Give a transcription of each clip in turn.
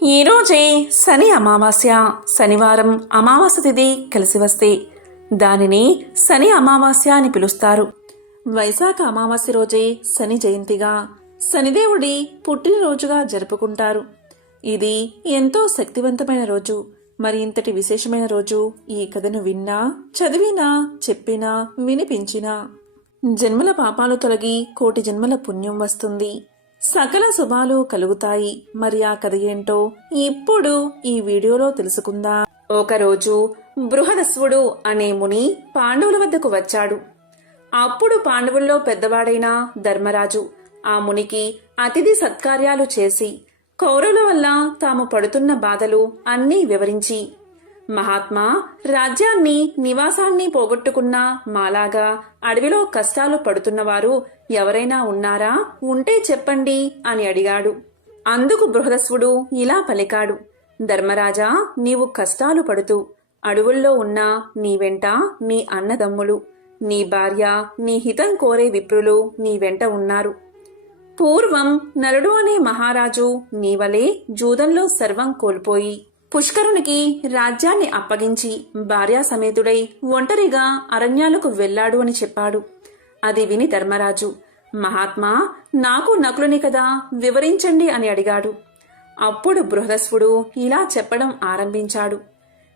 ఈరోజే శని అమావాస్య. శనివారం అమావాస్య తిథి కలిసి వస్తే దానిని శని అమావాస్య అని పిలుస్తారు. వైశాఖ అమావాస్య రోజే శని జయంతిగా, శనిదేవుడి పుట్టినరోజుగా జరుపుకుంటారు. ఇది ఎంతో శక్తివంతమైన రోజు. మరి ఇంతటి విశేషమైన రోజు ఈ కథను విన్నా, చదివినా, చెప్పినా, వినిపించినా జన్మల పాపాలు తొలగి కోటి జన్మల పుణ్యం వస్తుంది, సకల శుభాలు కలుగుతాయి. మరి ఆ కథ ఏంటో ఇప్పుడు ఈ వీడియోలో తెలుసుకుందాం. ఒకరోజు బృహదస్వుడు అనే ముని పాండవుల వద్దకు వచ్చాడు. అప్పుడు పాండవుల్లో పెద్దవాడైన ధర్మరాజు ఆ మునికి అతిథి సత్కార్యాలు చేసి కౌరవుల వల్ల తాము పడుతున్న బాధలు అన్నీ వివరించి, మహాత్మా, రాజ్యాన్ని నివాసాన్ని పోగొట్టుకున్న మాలాగా అడవిలో కష్టాలు పడుతున్నవారు ఎవరైనా ఉన్నారా? ఉంటే చెప్పండి అని అడిగాడు. అందుకు బృహదస్వుడు ఇలా పలికాడు. ధర్మరాజా, నీవు కష్టాలు పడుతూ అడవుల్లో ఉన్న నీ వెంట నీ అన్నదమ్ములు, నీ భార్య, నీ హితం కోరే విప్రులు నీ వెంట ఉన్నారు. పూర్వం నలుడు అనే మహారాజు నీవలే జూదంలో సర్వం కోల్పోయి పుష్కరునికి రాజ్యాన్ని అప్పగించి భార్యా సమేతుడై ఒంటరిగా అరణ్యాలకు వెళ్లాడు అని చెప్పాడు. అది విని ధర్మరాజు, మహాత్మా, నాకు నకులుని కదా, వివరించండి అని అడిగాడు. అప్పుడు బృహదస్వుడు ఇలా చెప్పడం ఆరంభించాడు.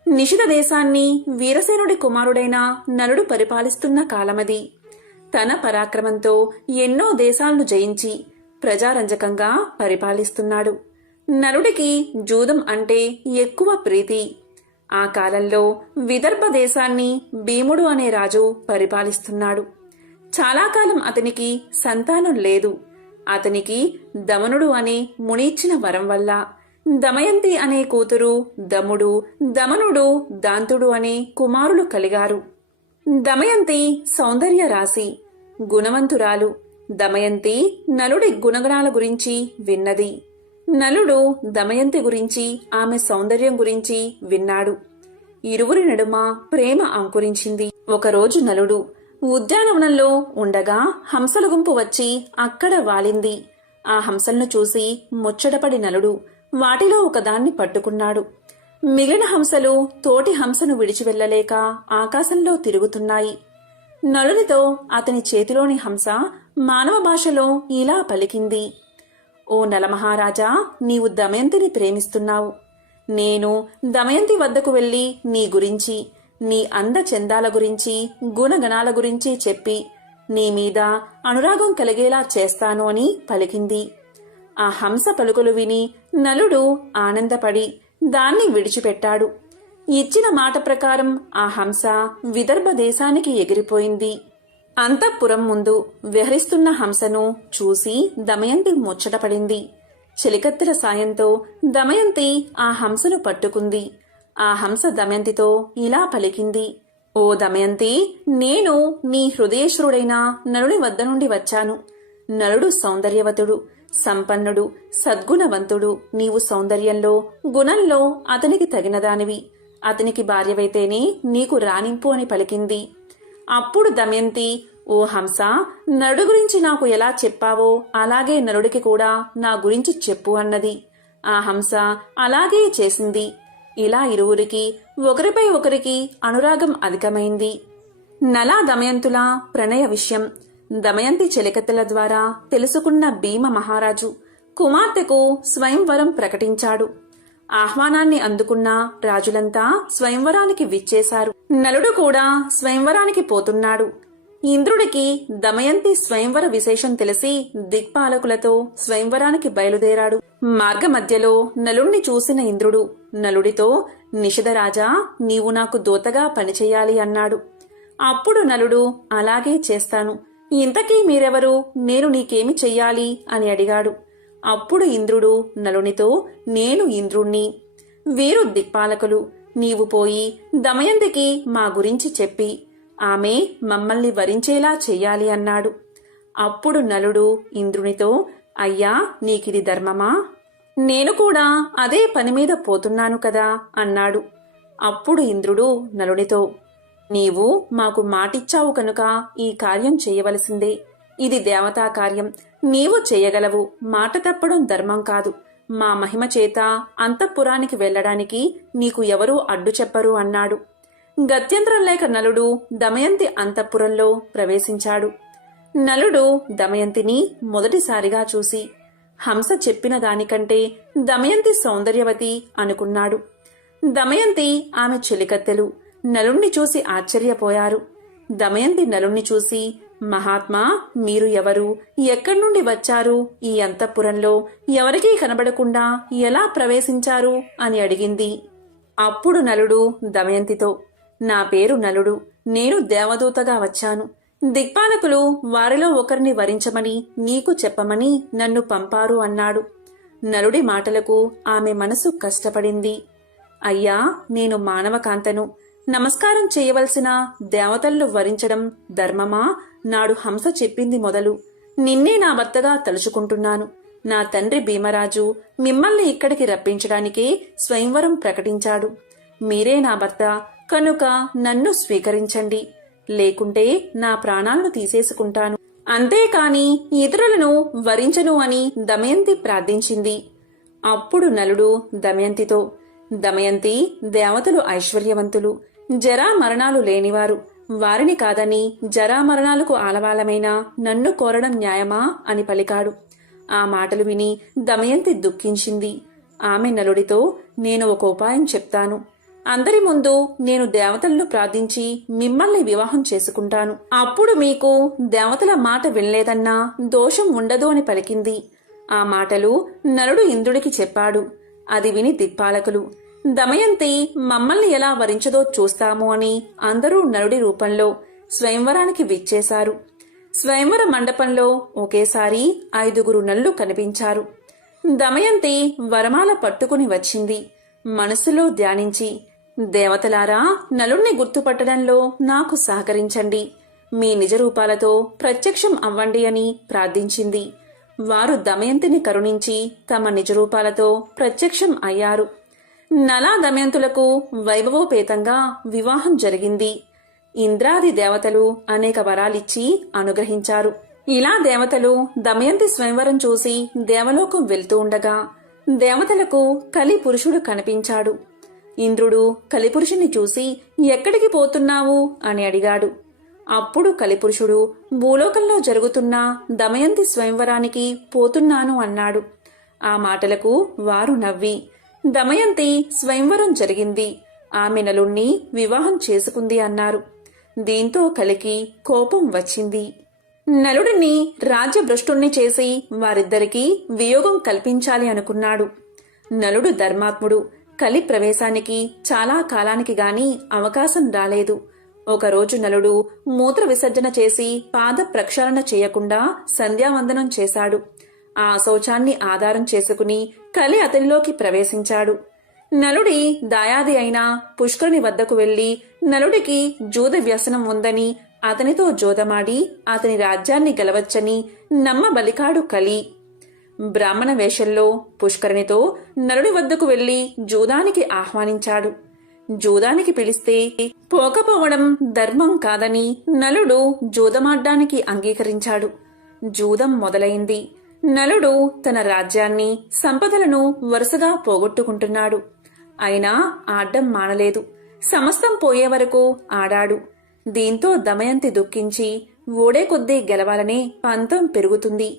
నిషిత దేశాన్ని వీరసేనుడి కుమారుడైన నలుడు పరిపాలిస్తున్న కాలమది. తన పరాక్రమంతో ఎన్నో దేశాలను జయించి ప్రజారంజకంగా పరిపాలిస్తున్నాడు. నలుడికి జూదం అంటే ఎక్కువ ప్రీతి. ఆ కాలంలో విదర్భ దేశాన్ని భీముడు అనే రాజు పరిపాలిస్తున్నాడు. చాలా కాలం అతనికి సంతానం లేదు. అతనికి దమనుడు అనే మునిచ్చిన వరం వల్ల దమయంతి అనే కూతురు దముడు, దమనుడు దాంతుడు అనే కుమారులు కలిగారు. దమయంతి సౌందర్య రాశి, గుణవంతురాలు. దమయంతి నలుడి గుణగణాల గురించి విన్నది. నలుడు దమయంతి గురించి, ఆమె సౌందర్యం గురించి విన్నాడు. ఇరువురి నడుమ ప్రేమ అంకురించింది. ఒకరోజు నలుడు ఉద్యానవనంలో ఉండగా హంసల గుంపు వచ్చి అక్కడ వాలింది. ఆ హంసలను చూసి ముచ్చటపడి నలుడు వాటిలో ఒకదాన్ని పట్టుకున్నాడు. మిగిలిన హంసలు తోటి హంసను విడిచి వెళ్లలేక ఆకాశంలో తిరుగుతున్నాయి. నలునితో అతని చేతిలోని హంస మానవ భాషలో ఇలా పలికింది. ఓ నలమహారాజా, నీవు దమయంతిని ప్రేమిస్తున్నావు. నేను దమయంతి వద్దకు వెళ్లి నీ గురించి, నీ అంద చందాల గురించి, గుణగణాల గురించి చెప్పి నీ మీద అనురాగం కలిగేలా చేస్తాను అని పలికింది. ఆ హంస పలుకులు విని నలుడు ఆనందపడి దాన్ని విడిచిపెట్టాడు. ఇచ్చిన మాట ప్రకారం ఆ హంస విదర్భ దేశానికి ఎగిరిపోయింది. అంతఃపురం ముందు విహరిస్తున్న హంసను చూసి దమయంతి ముచ్చటపడింది. చెలికత్తెల సాయంతో దమయంతి ఆ హంసను పట్టుకుంది. ఆ హంస దమయంతితో ఇలా పలికింది. ఓ దమయంతి, నేను నీ హృదయేశ్వరుడైన నలుడి వద్ద నుండి వచ్చాను. నలుడు సౌందర్యవతుడు, సంపన్నుడు, సద్గుణవంతుడు. నీవు సౌందర్యంలో, గుణంలో అతనికి తగినదానివి. అతనికి భార్యవైతేనే నీకు రాణింపు అని పలికింది. అప్పుడు దమయంతి, ఓ హంస, నలుడు గురించి నాకు ఎలా చెప్పావో అలాగే నలుడికి కూడా నా గురించి చెప్పు అన్నది. ఆ హంస అలాగే చేసింది. ఇలా ఇరువురికి ఒకరిపై ఒకరికి అనురాగం అధికమైంది. నలా దమయంతుల ప్రణయ విషయం దమయంతి చెలికత్తెల ద్వారా తెలుసుకున్న భీమ మహారాజు కుమార్తెకు స్వయంవరం ప్రకటించాడు. ఆహ్వానాన్ని అందుకున్న రాజులంతా స్వయంవరానికి విచ్చేశారు. నలుడు కూడా స్వయంవరానికి పోతున్నాడు. ఇంద్రుడికి దమయంతి స్వయంవర విశేషం తెలిసి దిక్పాలకులతో స్వయంవరానికి బయలుదేరాడు. మార్గ మధ్యలో నలుణ్ణి చూసిన ఇంద్రుడు నలుడితో, నిషధరాజా, నీవు నాకు దూతగా పనిచేయాలి అన్నాడు. అప్పుడు నలుడు, అలాగే చేస్తాను. ఇంతకీ మీరెవరు? నేను నీకేమి చెయ్యాలి అని అడిగాడు. అప్పుడు ఇంద్రుడు నలునితో, నేను ఇంద్రుణ్ణి. వీరు దిక్పాలకులు. నీవు పోయి దమయంతికి మా గురించి చెప్పి ఆమె మమ్మల్ని వరించేలా చెయ్యాలి అన్నాడు. అప్పుడు నలుడు ఇంద్రునితో, అయ్యా, నీకిది ధర్మమా? నేను కూడా అదే పని మీద పోతున్నాను కదా అన్నాడు. అప్పుడు ఇంద్రుడు నలునితో, నీవు మాకు మాటిచ్చావు కనుక ఈ కార్యం చేయవలసిందే. ఇది దేవతా కార్యం. నీవు చేయగలవు. మాట తప్పడం ధర్మం కాదు. మా మహిమ చేత అంతఃపురానికి వెళ్లడానికి నీకు ఎవరూ అడ్డు చెప్పరు అన్నాడు. గత్యంతరం లేక నలుడు దమయంతి అంతఃపురంలో ప్రవేశించాడు. నలుడు దమయంతిని మొదటిసారిగా చూసి హంస చెప్పిన దానికంటే దమయంతి సౌందర్యవతి అనుకున్నాడు. దమయంతి ఆమె చెలికత్తెలు నలుణ్ణి చూసి ఆశ్చర్యపోయారు. దమయంతి నలుణ్ణి చూసి, మహాత్మా, మీరు ఎవరు? ఎక్కడి నుండి వచ్చారు? ఈ అంతఃపురంలో ఎవరికీ కనబడకుండా ఎలా ప్రవేశించారు అని అడిగింది. అప్పుడు నలుడు దమయంతితో, నా పేరు నలుడు, నేను దేవదూతగా వచ్చాను. దిక్పాలకులు వారిలో ఒకరిని వరించమని నీకు చెప్పమని నన్ను పంపారు అన్నాడు. నలుడి మాటలకు ఆమె మనసు కష్టపడింది. అయ్యా, నేను మానవకాంతను. నమస్కారం చేయవలసిన దేవతలను వరించడం ధర్మమా? నాడు హంస చెప్పింది మొదలు నిన్నే నా భర్తగా తలుచుకుంటున్నాను. నా తండ్రి భీమరాజు మిమ్మల్ని ఇక్కడికి రప్పించడానికే స్వయంవరం ప్రకటించాడు. మీరే నా భర్త కనుక నన్ను స్వీకరించండి, లేకుంటే నా ప్రాణాలను తీసేసుకుంటాను. అంతేకాని ఇతరులను వరించను అని దమయంతి ప్రార్థించింది. అప్పుడు నలుడు దమయంతితో, దమయంతి, దేవతలు ఐశ్వర్యవంతులు, జరా మరణాలు లేనివారు. వారిని కాదని జరామరణాలకు ఆలవాలమైన నన్ను కోరడం న్యాయమా అని పలికాడు. ఆ మాటలు విని దమయంతి దుఃఖించింది. ఆమె నలుడితో, నేను ఒక ఉపాయం చెప్తాను. అందరి ముందు నేను దేవతలను ప్రార్థించి మిమ్మల్ని వివాహం చేసుకుంటాను. అప్పుడు మీకు దేవతల మాట వినలేదన్నా దోషం ఉండదు అని పలికింది. ఆ మాటలు నలుడు ఇంద్రుడికి చెప్పాడు. అది విని దిక్పాలకులు, దమయంతి మమ్మల్ని ఎలా వరించదో చూస్తాము అని అందరూ నలుడి రూపంలో స్వయంవరానికి విచ్చేశారు. స్వయంవర మండపంలో ఒకేసారి 5 నల్లు కనిపించారు. దమయంతి వరమాల పట్టుకుని వచ్చింది. మనసులో ధ్యానించి, దేవతలారా, నలుణ్ణి గుర్తుపట్టడంలో నాకు సహకరించండి, మీ నిజ రూపాలతో ప్రత్యక్షం అవ్వండి అని ప్రార్థించింది. వారు దమయంతిని కరుణించి తమ నిజరూపాలతో ప్రత్యక్షం అయ్యారు. నలా దమయంతులకు వైభవోపేతంగా వివాహం జరిగింది. ఇంద్రాది దేవతలు అనేక వరాలిచ్చి అనుగ్రహించారు. ఇలా దేవతలు దమయంతి స్వయంవరం చూసి దేవలోకం వెళ్తూ ఉండగా దేవతలకు కలి పురుషుడు కనిపించాడు. ఇంద్రుడు కలిపురుషుణ్ణి చూసి, ఎక్కడికి పోతున్నావు అని అడిగాడు. అప్పుడు కలిపురుషుడు, భూలోకంలో జరుగుతున్న దమయంతి స్వయంవరానికి పోతున్నాను అన్నాడు. ఆ మాటలకు వారు నవ్వి, దమయంతి స్వయంవరం జరిగింది, ఆమె నలుణ్ణి వివాహం చేసుకుంది అన్నారు. దీంతో కలికి కోపం వచ్చింది. నలుడిని రాజ్యభ్రష్టుణ్ణి చేసి వారిద్దరికీ వియోగం కల్పించాలి అనుకున్నాడు. నలుడు ధర్మాత్ముడు. కలి ప్రవేశానికి చాలా కాలానికి గాని అవకాశం రాలేదు. ఒకరోజు నలుడు మూత్ర విసర్జన చేసి పాద ప్రక్షాళన చేయకుండా సంధ్యావందనం చేశాడు. ఆ శౌచాన్ని ఆధారం చేసుకుని కలి అతనిలోకి ప్రవేశించాడు. నలుడి దాయాది అయిన పుష్కరుని వద్దకు వెళ్లి నలుడికి జూద వ్యసనం ఉందని అతనితో జోదమాడి అతని రాజ్యాన్ని గెలవచ్చని నమ్మబలికాడు కలి. బ్రాహ్మణ వేషంలో పుష్కరునితో నలుడి వద్దకు వెళ్లి జూదానికి ఆహ్వానించాడు. జూదానికి పిలిస్తే పోకపోవడం ధర్మం కాదని నలుడు జూదమాడ్డానికి అంగీకరించాడు. జూదం మొదలైంది. నలుడు తన రాజ్యాన్ని, సంపదలను వరుసగా పోగొట్టుకుంటున్నాడు. అయినా ఆడ్డం మానలేదు. సమస్తం పోయే వరకు ఆడాడు. దీంతో దమయంతి దుఃఖించి ఓడే కొద్దీ గెలవాలనే పంతం పెరుగుతుంది,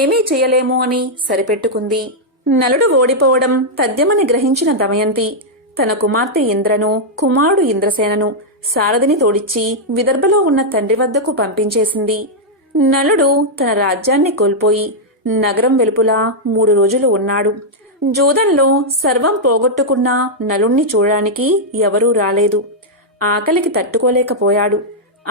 ఏమీ చేయలేము అని సరిపెట్టుకుంది. నలుడు ఓడిపోవడం తథ్యమని గ్రహించిన దమయంతి తన కుమార్తె ఇంద్రను, కుమారుడు ఇంద్రసేనను సారథిని తోడిచ్చి విదర్భలో ఉన్న తండ్రి వద్దకు పంపించేసింది. నలుడు తన రాజ్యాన్ని కోల్పోయి నగరం వెలుపులా 3 రోజులు ఉన్నాడు. జూదంలో సర్వం పోగొట్టుకున్న నలుణ్ణి చూడడానికి ఎవరూ రాలేదు. ఆకలికి తట్టుకోలేకపోయాడు.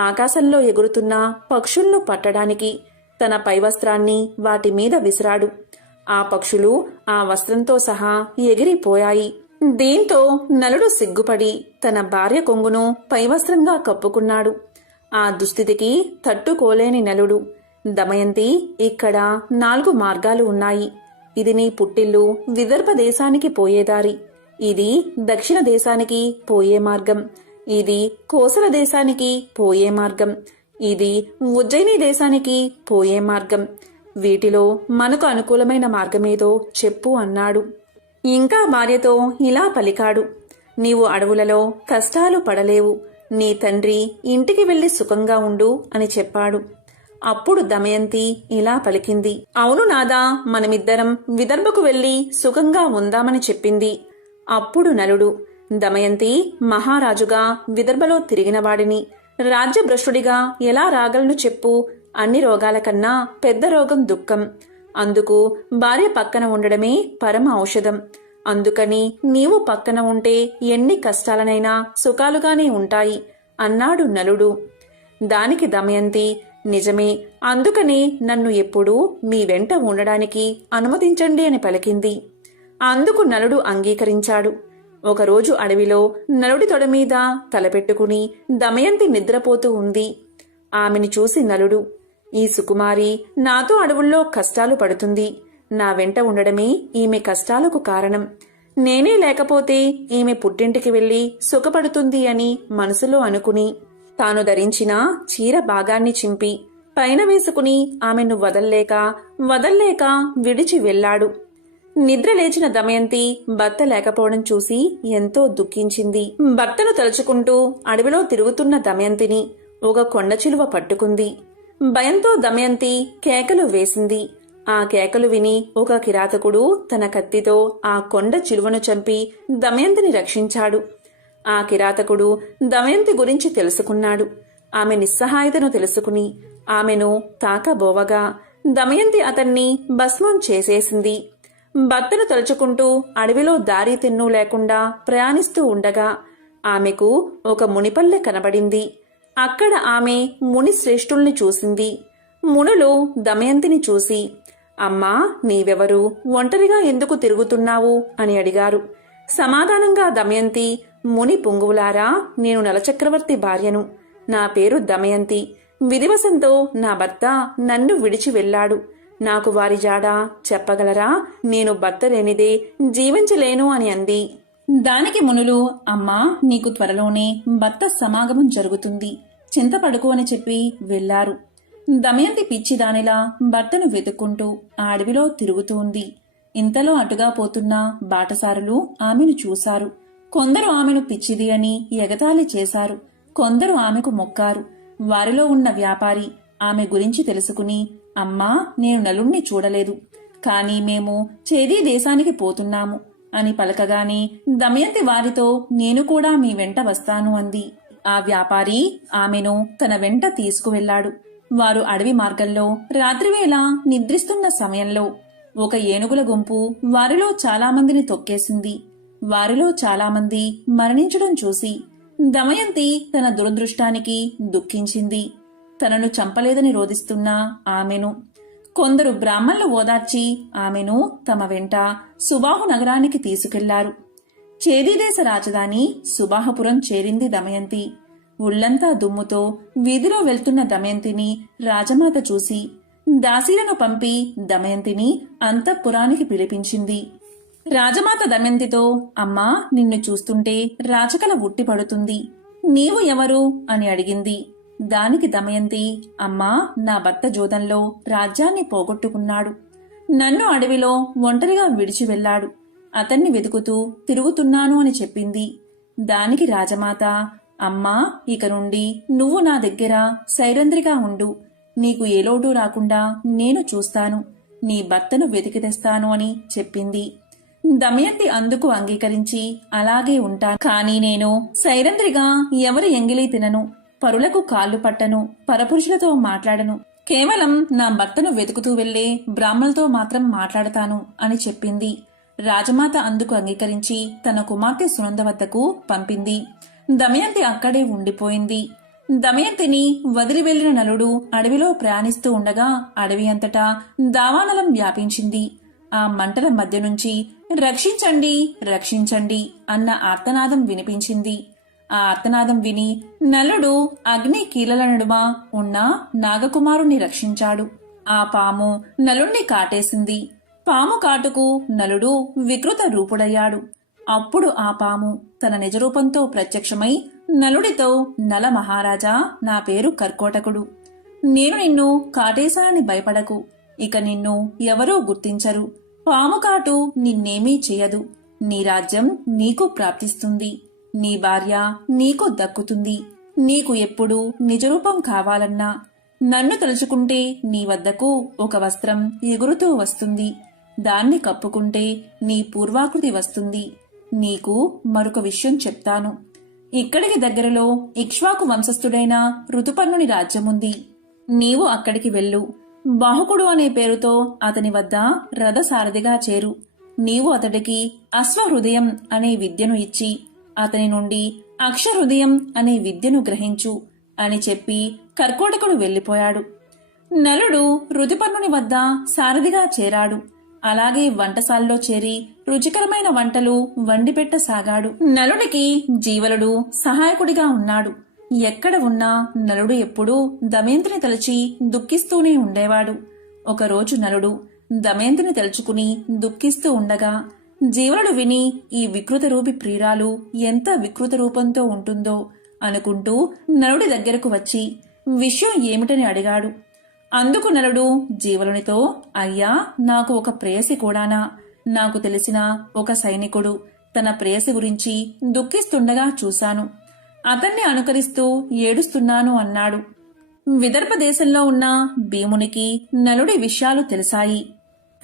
ఆకాశంలో ఎగురుతున్న పక్షులను పట్టడానికి తన పైవస్త్రాన్ని వాటి మీద విసిరాడు. ఆ పక్షులు ఆ వస్త్రంతో సహా ఎగిరిపోయాయి. దీంతో నలుడు సిగ్గుపడి తన భార్య కొంగును పైవస్త్రంగా కప్పుకున్నాడు. ఆ దుస్థితికి తట్టుకోలేని నలుడు, దమయంతి, ఇక్కడ 4 మార్గాలు ఉన్నాయి. ఇది నీ పుట్టిల్లు విదర్భ దేశానికి పోయేదారి, ఇది దక్షిణ దేశానికి పోయే మార్గం, ఇది కోసల దేశానికి పోయే మార్గం, ఇది ఉజ్జయిని దేశానికి పోయే మార్గం, వీటిలో మనకు అనుకూలమైన మార్గమేదో చెప్పు అన్నాడు. ఇంకా భార్యతో ఇలా పలికాడు. నీవు అడవులలో కష్టాలు పడలేవు, నీ తండ్రి ఇంటికి వెళ్లి సుఖంగా ఉండు అని చెప్పాడు. అప్పుడు దమయంతి ఇలా పలికింది. అవును నాదా, మనమిద్దరం విదర్భకు వెళ్లి సుఖంగా ఉందామని చెప్పింది. అప్పుడు నలుడు, దమయంతి మహారాజుగా విదర్భలో తిరిగినవాడిని రాజ్యభ్రష్టుడిగా ఎలా రాగలను చెప్పు? అన్ని రోగాల కన్నా పెద్ద రోగం దుఃఖం. అందుకు భార్య పక్కన ఉండడమే పరమ ఔషధం. అందుకని నీవు పక్కన ఉంటే ఎన్ని కష్టాలనైనా సుఖాలుగానే ఉంటాయి అన్నాడు నలుడు. దానికి దమయంతి, నిజమే, అందుకని నన్ను ఎప్పుడూ మీ వెంట ఉండడానికి అనుమతించండి అని పలికింది. అందుకు నలుడు అంగీకరించాడు. ఒకరోజు అడవిలో నలుడి తొడమీద తలపెట్టుకుని దమయంతి నిద్రపోతూ ఉంది. ఆమెను చూసి నలుడు, ఈ సుకుమారి నాతో అడవుల్లో కష్టాలు పడుతుంది. నా వెంట ఉండడమే ఈమె కష్టాలకు కారణం. నేనే లేకపోతే ఈమె పుట్టింటికి వెళ్లి సుఖపడుతుంది అని మనసులో అనుకుని తాను ధరించిన చీర భాగాన్ని చింపి పైన వేసుకుని ఆమెను వదల్లేక విడిచి వెళ్లాడు. నిద్ర లేచిన దమయంతి భర్త లేకపోవడం చూసి ఎంతో దుఃఖించింది. భర్తను తలుచుకుంటూ అడవిలో తిరుగుతున్న దమయంతిని ఒక కొండ చిలువ పట్టుకుంది. భయంతో దమయంతి కేకలు వేసింది. ఆ కేకలు విని ఒక కిరాతకుడు తన కత్తితో ఆ కొండ చిలువను చంపి దమయంతిని రక్షించాడు. ఆ కిరాతకుడు దమయంతి గురించి తెలుసుకున్నాడు. ఆమె నిస్సహాయతను తెలుసుకుని ఆమెను తాకబోవగా దమయంతి అతన్ని భస్మం చేసేసింది. భర్తను తలుచుకుంటూ అడవిలో దారి తెన్ను లేకుండా ప్రయాణిస్తూ ఉండగా ఆమెకు ఒక మునిపల్లె కనబడింది. అక్కడ ఆమె ముని శ్రేష్ఠుల్ని చూసింది. మునులు దమయంతిని చూసి, అమ్మా, నీవెవరు, ఒంటరిగా ఎందుకు తిరుగుతున్నావు అని అడిగారు. సమాధానంగా దమయంతి, ముని పుంగువులారా, నేను నలచక్రవర్తి భార్యను. నా పేరు దమయంతి. విధివశంతో నా భర్త నన్ను విడిచి వెళ్లాడు. నాకు వారి జాడ చెప్పగలరా? నేను భర్త లేనిదే జీవించలేను అని అంది. దానికి మునులు, అమ్మా, నీకు త్వరలోనే భర్త సమాగమం జరుగుతుంది, చింతపడుకు అని చెప్పి వెళ్లారు. దమయంతి పిచ్చిదానిలా భర్తను వెతుక్కుంటూ ఆ అడవిలో తిరుగుతూ ఉంది. ఇంతలో అటుగా పోతున్న బాటసారులు ఆమెను చూశారు. కొందరు ఆమెను పిచ్చిది అని ఎగతాళి చేశారు. కొందరు ఆమెకు మొక్కారు. వారిలో ఉన్న వ్యాపారి ఆమె గురించి తెలుసుకుని, అమ్మా, నేను నలుణ్ణి చూడలేదు, కాని మేము చేదీ దేశానికి పోతున్నాము అని పలకగానే దమయంతి వారితో, నేను కూడా మీ వెంట వస్తాను అంది. ఆ వ్యాపారి ఆమెను తన వెంట తీసుకువెళ్లాడు. వారు అడవి మార్గంలో రాత్రివేళ నిద్రిస్తున్న సమయంలో ఒక ఏనుగుల గుంపు వారిలో చాలామందిని తొక్కేసింది. వారిలో చాలామంది మరణించడం చూసి దమయంతి తన దురదృష్టానికి దుఃఖించింది. తనను చంపలేదని రోదిస్తున్న ఆమెను కొందరు బ్రాహ్మణులు ఓదార్చి ఆమెను తమ వెంట సుబాహు నగరానికి తీసుకెళ్లారు. చేదీదేశ రాజధాని సుబాహపురం చేరింది దమయంతి. ఉళ్లంతా దుమ్ముతో వీధిలో వెళ్తున్న దమయంతిని రాజమాత చూసి దాసీలను పంపి దమయంతిని అంతఃపురానికి పిలిపించింది. రాజమాత దమయంతితో, అమ్మా, నిన్ను చూస్తుంటే రాచకల ఉట్టిపడుతుంది. నీవు ఎవరు అని అడిగింది. దానికి దమయంతి, అమ్మా, నా భర్త జోదంలో రాజ్యాన్ని పోగొట్టుకున్నాడు. నన్ను అడవిలో ఒంటరిగా విడిచి వెళ్లాడు. అతన్ని వెతుకుతూ తిరుగుతున్నాను అని చెప్పింది. దానికి రాజమాత, అమ్మా, ఇక నుండి నువ్వు నా దగ్గర సైరంధ్రిగా ఉండు. నీకు ఏ లోటు రాకుండా నేను చూస్తాను. నీ భర్తను వెతికి తెస్తాను అని చెప్పింది. దమయంతి అందుకు అంగీకరించి, అలాగే ఉంటాను, కానీ నేను సైరంధ్రిగా ఎవరి ఎంగిలి తినను, పరులకు కాళ్ళు పట్టను, పరపురుషులతో మాట్లాడను. కేవలం నా భర్తను వెతుకుతూ వెళ్లే బ్రాహ్మణులతో మాత్రం మాట్లాడతాను అని చెప్పింది. రాజమాత అందుకు అంగీకరించి తన కుమార్తె సునంద వద్దకు పంపింది. దమయంతి అక్కడే ఉండిపోయింది. దమయంతిని వదిలి వెళ్లిన నలుడు అడవిలో ప్రయాణిస్తూ ఉండగా అడవి అంతటా దావానలం వ్యాపించింది. ఆ మంటల మధ్య నుంచి రక్షించండి, రక్షించండి అన్న ఆర్తనాదం వినిపించింది. ఆ ఆర్తనాదం విని నలుడు అగ్ని కీలల నడుమ ఉన్న నాగకుమారుణ్ణి రక్షించాడు. ఆ పాము నలుణ్ణి కాటేసింది. పాము కాటుకు నలుడు వికృత రూపుడయ్యాడు. అప్పుడు ఆ పాము తన నిజరూపంతో ప్రత్యక్షమై నలుడితో, నల మహారాజా, నా పేరు కర్కోటకుడు. నేను నిన్ను కాటేశానని భయపడకు. ఇక నిన్ను ఎవరూ గుర్తించరు. పాముకాటు నిన్నేమీ చేయదు. నీ రాజ్యం నీకు ప్రాప్తిస్తుంది. నీ భార్య నీకు దక్కుతుంది. నీకు ఎప్పుడు నిజరూపం కావాలన్నా నన్ను తలుచుకుంటే నీ వద్దకు ఒక వస్త్రం ఎగురుతూ వస్తుంది. దాన్ని కప్పుకుంటే నీ పూర్వాకృతి వస్తుంది. నీకు మరొక విషయం చెప్తాను. ఇక్కడికి దగ్గరలో ఇక్ష్వాకు వంశస్థుడైన ఋతుపర్ణుని రాజ్యముంది. నీవు అక్కడికి వెళ్ళు. బాహుకుడు అనే పేరుతో అతని వద్ద రథసారథిగా చేరు. నీవు అతడికి అశ్వహృదయం అనే విద్యను ఇచ్చి అతని నుండి అక్షహృదయం అనే విద్యను గ్రహించు అని చెప్పి కర్కోటకుడు వెళ్లిపోయాడు. నలుడు ఋతుపర్ణుని వద్ద సారథిగా చేరాడు. అలాగే వంటశాలలో చేరి రుచికరమైన వంటలు వండిపెట్టసాగాడు. నలుడికి జీవలుడు సహాయకుడిగా ఉన్నాడు. ఎక్కడ ఉన్నా నలుడు ఎప్పుడూ దమయంతిని తలచి దుఃఖిస్తూనే ఉండేవాడు. ఒకరోజు నలుడు దమయంతిని తలుచుకుని దుఃఖిస్తూ ఉండగా జీవలుడు విని ఈ వికృత రూపి ప్రియురాలు ఎంత వికృత రూపంతో ఉంటుందో అనుకుంటూ నలుడి దగ్గరకు వచ్చి విషయం ఏమిటని అడిగాడు. అందుకు నలుడు జీవలునితో, అయ్యా, నాకు ఒక ప్రేయసి కూడానా? నాకు తెలిసిన ఒక సైనికుడు తన ప్రేయసి గురించి దుఃఖిస్తుండగా చూశాను. అతన్ని అనుకరిస్తూ ఏడుస్తున్నాను అన్నాడు. విదర్భ దేశంలో ఉన్న భీమునికి నలుడి విషయాలు తెలిసాయి.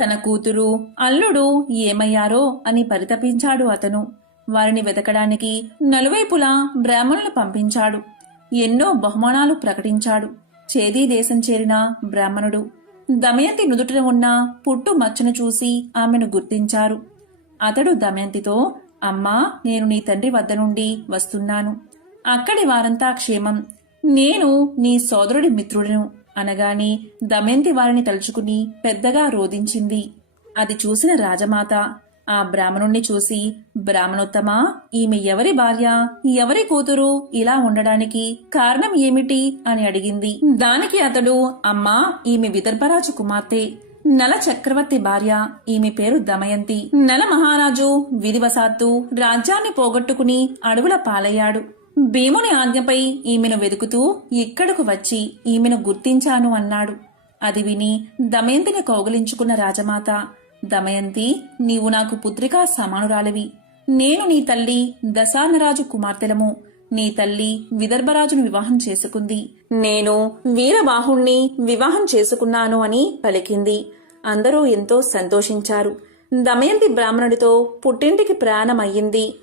తన కూతురు అల్లుడు ఏమయ్యారో అని పరితపించాడు అతను. వారిని వెతకడానికి నలువైపులా బ్రాహ్మణులు పంపించాడు. ఎన్నో బహుమానాలు ప్రకటించాడు. చేదీ దేశం చేరిన బ్రాహ్మణుడు దమయంతి నుదుటిన ఉన్న పుట్టు మచ్చను చూసి ఆమెను గుర్తించారు. అతడు దమయంతితో, అమ్మా, నేను నీ తండ్రి వద్ద నుండి వస్తున్నాను. అక్కడి వారంతా క్షేమం. నేను నీ సోదరుడి మిత్రుడను అనగాని దమయంతి వారిని తలుచుకుని పెద్దగా రోదించింది. అది చూసిన రాజమాత ఆ బ్రాహ్మణుణ్ణి చూసి, బ్రాహ్మణోత్తమా, ఈమె ఎవరి భార్య, ఎవరి కూతురు, ఇలా ఉండడానికి కారణం ఏమిటి అని అడిగింది. దానికి అతడు, అమ్మా, ఈమె విదర్భరాజు కుమార్తె, నల చక్రవర్తి భార్య. ఈమె పేరు దమయంతి. నల మహారాజు విధివశాత్తు రాజ్యాన్ని పోగొట్టుకుని అడవుల పాలయ్యాడు. భీముని ఆజ్ఞపై ఈమెను వెతుకుతూ ఇక్కడకు వచ్చి ఈమెను గుర్తించాను అన్నాడు. అది విని దమయంతిని కౌగిలించుకున్న రాజమాత, దమయంతి, నీవు నాకు పుత్రికా సమానురాలివి. నేను నీ తల్లి దశార్ణరాజు కుమార్తెలము. నీ తల్లి విదర్భరాజును వివాహం చేసుకుంది. నేను వీరబాహుణ్ణి వివాహం చేసుకున్నాను అని పలికింది. అందరూ ఎంతో సంతోషించారు. దమయంతి బ్రాహ్మణుడితో పుట్టింటికి ప్రయాణమయ్యింది.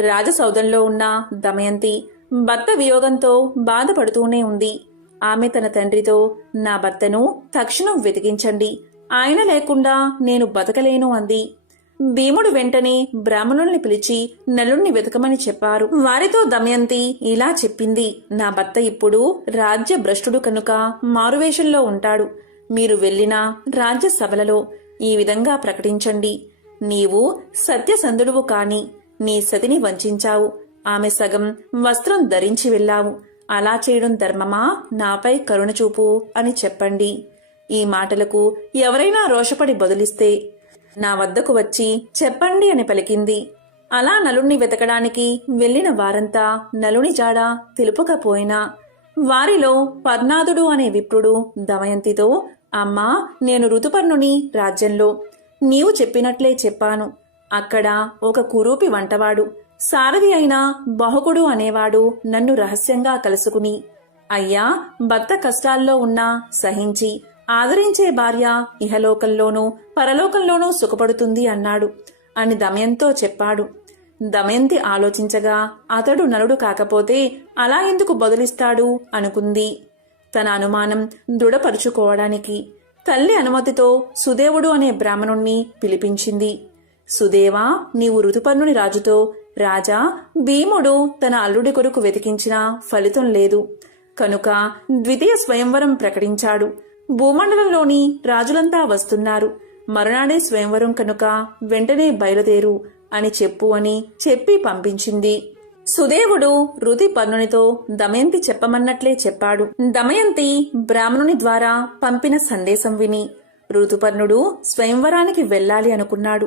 రాజసౌధంలో ఉన్న దమయంతి భర్త వియోగంతో బాధపడుతూనే ఉంది. ఆమె తన తండ్రితో, నా భర్తను తక్షణం వెతికించండి, ఆయన లేకుండా నేను బతకలేను అంది. భీముడు వెంటనే బ్రాహ్మణుల్ని పిలిచి నలుణ్ణి వెతకమని చెప్పారు. వారితో దమయంతి ఇలా చెప్పింది, నా భర్త ఇప్పుడు రాజ్య భ్రష్టుడు కనుక మారువేషంలో ఉంటాడు. మీరు వెళ్లిన రాజ్య సభలలో ఈ విధంగా ప్రకటించండి, నీవు సత్యసంధుడువు కాని నీ సతిని వంచావు. ఆమె సగం వస్త్రం ధరించి వెళ్లావు. అలా చేయడం ధర్మమా? నాపై కరుణ చూపు అని చెప్పండి. ఈ మాటలకు ఎవరైనా రోషపడి బదులిస్తే నా వద్దకు వచ్చి చెప్పండి అని పలికింది. అలా నలుణ్ణి వెతకడానికి వెళ్లిన వారంతా నలుని జాడ తెలుపకపోయినా వారిలో పర్ణాదుడు అనే విప్రుడు దమయంతితో, అమ్మా, నేను ఋతుపర్ణుని రాజ్యంలో నీవు చెప్పినట్లే చెప్పాను. అక్కడ ఒక కురూపి వంటవాడు సారథి అయిన బాహుకుడు అనేవాడు నన్ను రహస్యంగా కలుసుకుని, అయ్యా, భర్త కష్టాల్లో ఉన్నా సహించి ఆదరించే భార్య ఇహలోకంలోనూ పరలోకంలోనూ సుఖపడుతుంది అన్నాడు అని దమయంతో చెప్పాడు. దమయంతి ఆలోచించగా అతడు నలుడు కాకపోతే అలా ఎందుకు బదులిస్తాడు అనుకుంది. తన అనుమానం దృఢపరుచుకోవడానికి తల్లి అనుమతితో సుదేవుడు అనే బ్రాహ్మణుణ్ణి పిలిపించింది. సుదేవా, నీవు ఋతుపర్ణుని రాజుతో, రాజా, భీముడు తన అల్లుడి కొరకు వెతికించినా ఫలితం లేదు కనుక ద్వితీయ స్వయంవరం ప్రకటించాడు. భూమండలంలోని రాజులంతా వస్తున్నారు. మరునాడే స్వయంవరం కనుక వెంటనే బయలుదేరు అని చెప్పు అని చెప్పి పంపించింది. సుదేవుడు ఋతుపర్ణునితో దమయంతి చెప్పమన్నట్లే చెప్పాడు. దమయంతి బ్రాహ్మణుని ద్వారా పంపిన సందేశం విని ఋతుపర్ణుడు స్వయంవరానికి వెళ్లాలి అనుకున్నాడు.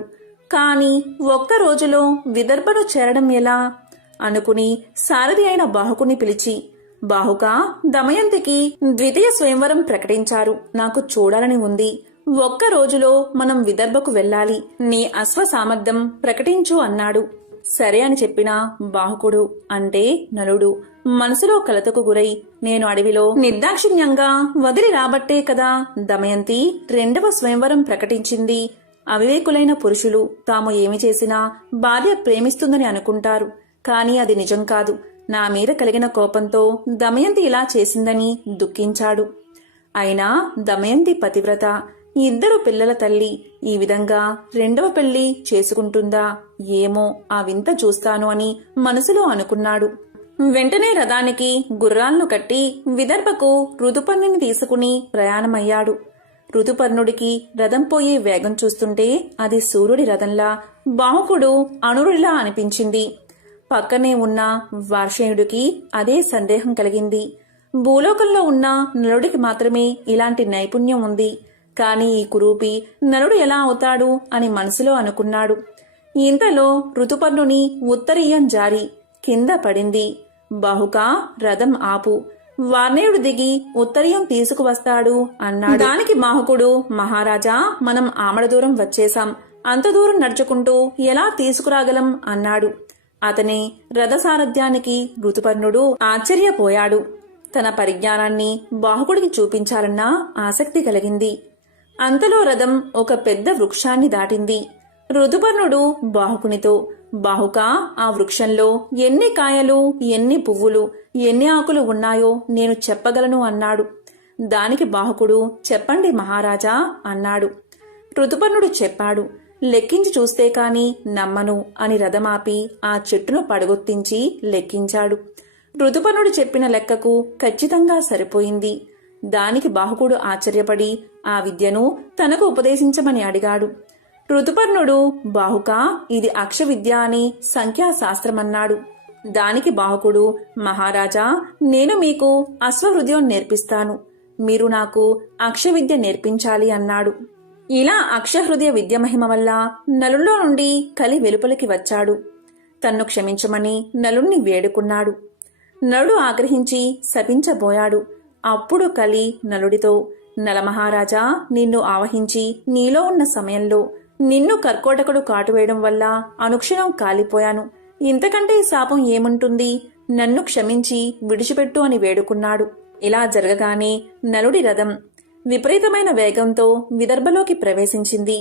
కాని ఒక్క రోజులో విదర్భను చేరడం ఎలా అనుకుని సారథి అయిన బాహుకుని పిలిచి, బాహుక దమయంతికి ద్వితీయ స్వయంవరం ప్రకటించారు. నాకు చూడాలని ఉంది. ఒక్క రోజులో మనం విదర్భకు వెళ్ళాలి. నీ అశ్వ సామర్థ్యం ప్రకటించు అన్నాడు. సరే అని చెప్పిన బాహుకుడు అంటే నలుడు మనసులో కలతకు గురై, నేను అడవిలో నిర్దాక్షిణ్యంగా వదిలి రాబట్టే కదా దమయంతి రెండవ స్వయంవరం ప్రకటించింది. అవివేకులైన పురుషులు తాము ఏమి చేసినా భార్య ప్రేమిస్తుందని అనుకుంటారు. కాని అది నిజం కాదు. నా మీద కలిగిన కోపంతో దమయంతి ఇలా చేసిందని దుఃఖించాడు. అయినా దమయంతి పతివ్రత, ఇద్దరు పిల్లల తల్లి ఈ విధంగా రెండవ పెళ్లి చేసుకుంటుందా ఏమో, ఆ వింత చూస్తాను అని మనసులో అనుకున్నాడు. వెంటనే రథానికి గుర్రాలను కట్టి విదర్భకు ఋతుపర్ణుని తీసుకుని ప్రయాణమయ్యాడు. ఋతుపర్ణుడికి రథం పోయే వేగం చూస్తుంటే అది సూర్యుడి రథంలా, బాహుకుడు అనురుడిలా అనిపించింది. పక్కనే ఉన్న వార్షేయుడికి అదే సందేహం కలిగింది. భూలోకంలో ఉన్న నలుడికి మాత్రమే ఇలాంటి నైపుణ్యం ఉంది. కాని ఈ కురూపి నలుడు ఎలా అవుతాడు అని మనసులో అనుకున్నాడు. ఇంతలో ఋతుపర్ణుని ఉత్తరీయం జారి కింద పడింది. బాహుక రథం ఆపు, వార్ణేయుడు దిగి ఉత్తరీయం తీసుకువస్తాడు అన్నాడు. దానికి బాహుకుడు, మహారాజా మనం ఆమడ దూరం వచ్చేశాం, అంత దూరం నడుచుకుంటూ ఎలా తీసుకురాగలం అన్నాడు. అతని రథసారథ్యానికి ఋతుపర్ణుడు ఆశ్చర్యపోయాడు. తన పరిజ్ఞానాన్ని బాహుకుడికి చూపించాలన్న ఆసక్తి కలిగింది. అంతలో రథం ఒక పెద్ద వృక్షాన్ని దాటింది. ఋతుపర్ణుడు బాహుకునితో, బాహుక ఆ వృక్షంలో ఎన్ని కాయలు, ఎన్ని పువ్వులు, ఎన్ని ఆకులు ఉన్నాయో నేను చెప్పగలను అన్నాడు. దానికి బాహుకుడు, చెప్పండి మహారాజా అన్నాడు. ఋతుపర్ణుడు చెప్పాడు. లెక్కించి చూస్తే కాని నమ్మను అని రథమాపి ఆ చెట్టును పడగొత్తించి లెక్కించాడు. ఋతుపర్ణుడు చెప్పిన లెక్కకు ఖచ్చితంగా సరిపోయింది. దానికి బాహుకుడు ఆశ్చర్యపడి ఆ విద్యను తనకు ఉపదేశించమని అడిగాడు. ఋతుపర్ణుడు, బాహుక ఇది అక్ష విద్య అని సంఖ్యాశాస్త్రమన్నాడు. దానికి బాహుకుడు, మహారాజా నేను మీకు అశ్వహృదయం నేర్పిస్తాను, మీరు నాకు అక్ష విద్య నేర్పించాలి అన్నాడు. ఇలా అక్షహృదయ విద్య మహిమ వల్ల నలుల్లో నుండి కలి వెలుపలికి వచ్చాడు. తన్ను క్షమించమని నలుణ్ణి వేడుకున్నాడు. నలుడు ఆగ్రహించి శపించబోయాడు. అప్పుడు కలి నలుడితో, నలమహారాజా నిన్ను ఆవహించి నీలో ఉన్న సమయంలో నిన్ను కర్కోటకుడు కాటువేయడం వల్ల అనుక్షణం కాలిపోయాను. ఇంతకంటే శాపం ఏముంటుంది? నన్ను క్షమించి విడిచిపెట్టు అని వేడుకున్నాడు. ఇలా జరగగానే నలుడి రథం విపరీతమైన వేగంతో విదర్భలోకి ప్రవేశించింది.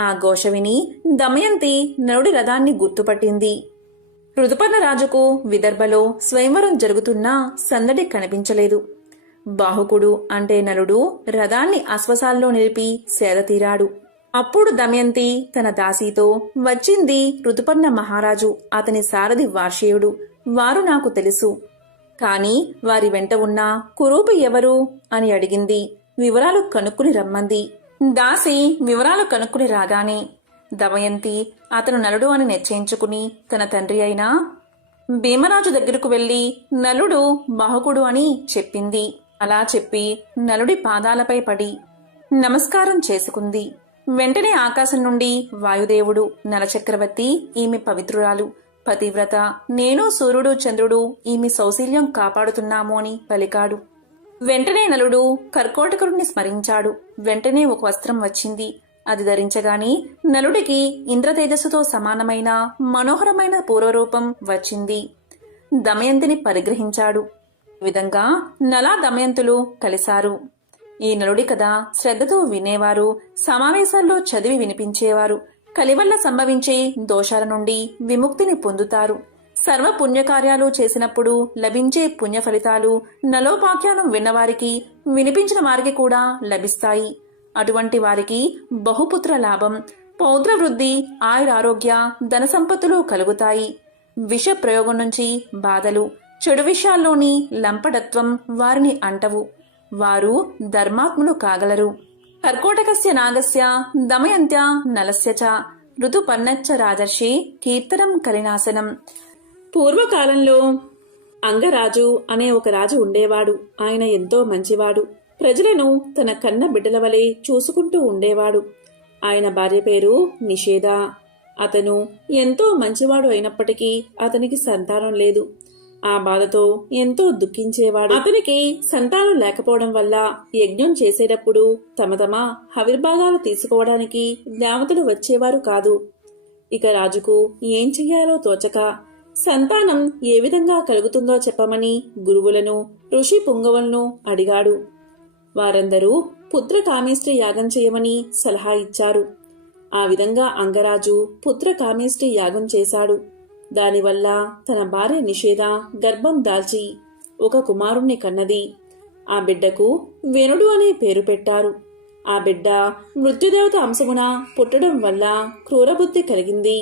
ఆ ఘోష విని దమయంతి నలుడి రథాన్ని గుర్తుపట్టింది. ఋతుపర్ణరాజుకు విదర్భలో స్వయంవరం జరుగుతున్నా సందడి కనిపించలేదు. బాహుకుడు అంటే నలుడు రథాన్ని అశ్వసాల్లో నిలిపి సేదతీరాడు. అప్పుడు దమయంతి తన దాసీతో, వచ్చింది ఋతుపర్ణ మహారాజు, అతని సారథి వార్షేయుడు, వారు నాకు తెలుసు. కాని వారి వెంట ఉన్న కురూపి ఎవరు అని అడిగింది. వివరాలు కనుక్కుని రమ్మంది. దాసి వివరాలు కనుక్కుని రాగానే దమయంతి అతను నలుడు అని నిశ్చయించుకుని తన తండ్రి అయిన భీమరాజు దగ్గరకు వెళ్లి నలుడు బాహుకుడు అని చెప్పింది. అలా చెప్పి నలుడి పాదాలపై పడి నమస్కారం చేసుకుంది. వెంటనే ఆకాశం నుండి వాయుదేవుడు, నలచక్రవర్తి ఈమె పవిత్రురాలు, పతివ్రత, నేను సూర్యుడు చంద్రుడు ఈమె సౌశీల్యం కాపాడుతున్నాము అని పలికాడు. వెంటనే నలుడు కర్కోటకుడిని స్మరించాడు. వెంటనే ఒక వస్త్రం వచ్చింది. అది ధరించగాని నలుడికి ఇంద్రతేజస్సుతో సమానమైన మనోహరమైన పూర్వరూపం వచ్చింది. దమయంతిని పరిగ్రహించాడు. ఈ విధంగా నలా దమయంతులు కలిశారు. ఈ నలుడి కథ శ్రద్ధతో వినేవారు, సమావేశాల్లో చదివి వినిపించేవారు కలివల్ల సంభవించే దోషాల నుండి విముక్తిని పొందుతారు. సర్వ పుణ్యకార్యాలు చేసినప్పుడు లభించే పుణ్య ఫలితాలు నలోపాఖ్యానం విన్నవారికి, వినిపించిన వారికి కూడా లభిస్తాయి. అటువంటి వారికి బహుపుత్ర లాభం, పౌత్ర వృద్ధి, ఆయురారోగ్య, ధన సంపత్తులు కలుగుతాయి. విష ప్రయోగం నుంచి బాధలు, చెడు విషయాల్లోని లంపటత్వం వారిని అంటవు. వారు ధర్మాత్ములు కాగలరు. కర్కోటకస్య నాగస్య దమయంత్య నలస్య చ ఋతుపర్ణచ్చ రాజర్షి కీర్తనం కలినాశనం. పూర్వకాలంలో అంగరాజు అనే ఒక రాజు ఉండేవాడు. ఆయన ఎంతో మంచివాడు. ప్రజలను తన కన్న బిడ్డల వలె చూసుకుంటూ ఉండేవాడు. ఆయన భార్య పేరు నిషేధ. అతను ఎంతో మంచివాడు అయినప్పటికీ అతనికి సంతానం లేదు. ఆ బాధతో ఎంతో దుఃఖించేవాడు. అతనికి సంతానం లేకపోవడం వల్ల యజ్ఞం చేసేటప్పుడు తమ హవిర్భాగాలు తీసుకోవడానికి దేవతలు వచ్చేవారు కాదు. ఇక రాజుకు ఏం చెయ్యాలో తోచక సంతానం ఏ విధంగా కలుగుతుందో చెప్పమని గురువులను, ఋషి పుంగవులను అడిగాడు. వారందరూ పుత్ర కామేష్టి యాగం చేయమని సలహా ఇచ్చారు. ఆ విధంగా అంగరాజు పుత్ర కామేష్టి యాగం చేశాడు. దానివల్ల తన భార్య నిషేధ గర్భం దాల్చి ఒక కుమారుణ్ణి కన్నది. ఆ బిడ్డకు వేణుడు అనే పేరు పెట్టారు. ఆ బిడ్డ మృత్యుదేవత అంశమున పుట్టడం వల్ల క్రూరబుద్ధి కలిగింది.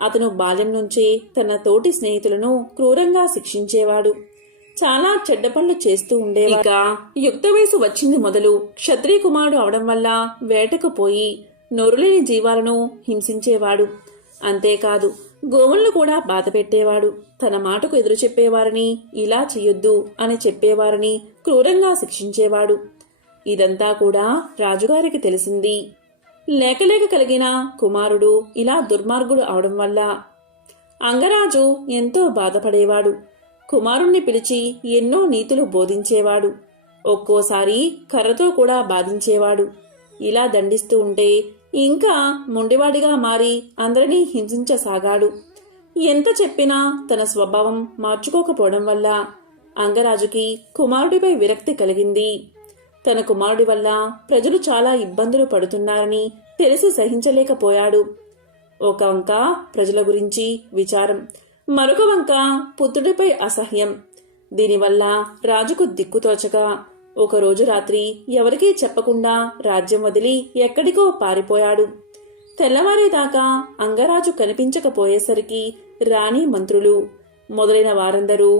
అతను బాల్యం నుంచే తన తోటి స్నేహితులను క్రూరంగా శిక్షించేవాడు. చాలా చెడ్డ పనులు చేస్తూ ఉండేవాడు. ఇక యుక్త వయసు వచ్చింది మొదలు క్షత్రియ కుమారుడు అవడం వల్ల వేటకు పోయి నోరులేని జీవాలను హింసించేవాడు. అంతేకాదు గోవులను కూడా బాధ పెట్టేవాడు. తన మాటకు ఎదురు చెప్పేవారిని ఇలా చెయ్యొద్దు అని చెప్పేవారిని క్రూరంగా శిక్షించేవాడు. ఇదంతా కూడా రాజుగారికి తెలిసింది. లేకలేక కలిగిన కుమారుడు ఇలా దుర్మార్గుడు అవడం వల్ల అంగరాజు ఎంతో బాధపడేవాడు. కుమారుణ్ణి పిలిచి ఎన్నో నీతులు బోధించేవాడు. ఒక్కోసారి కర్రతో కూడా బాధించేవాడు. ఇలా దండిస్తూ ఉంటే ఇంకా మొండివాడిగా మారి అందరినీ హింసించసాగాడు. ఎంత చెప్పినా తన స్వభావం మార్చుకోకపోవడం వల్ల అంగరాజుకి కుమారుడిపై విరక్తి కలిగింది. తన కుమారుడి వల్ల ప్రజలు చాలా ఇబ్బందులు పడుతున్నారని తెలిసి సహించలేకపోయాడు. ఒక వంక ప్రజల గురించి విచారం, మరొక వంక పుత్రుడిపై అసహ్యం. దీనివల్ల రాజుకు దిక్కుతోచగా ఒకరోజు రాత్రి ఎవరికీ చెప్పకుండా రాజ్యం వదిలి ఎక్కడికో పారిపోయాడు. తెల్లవారేదాకా అంగరాజు కనిపించకపోయేసరికి రాణి, మంత్రులు మొదలైన వారందరూ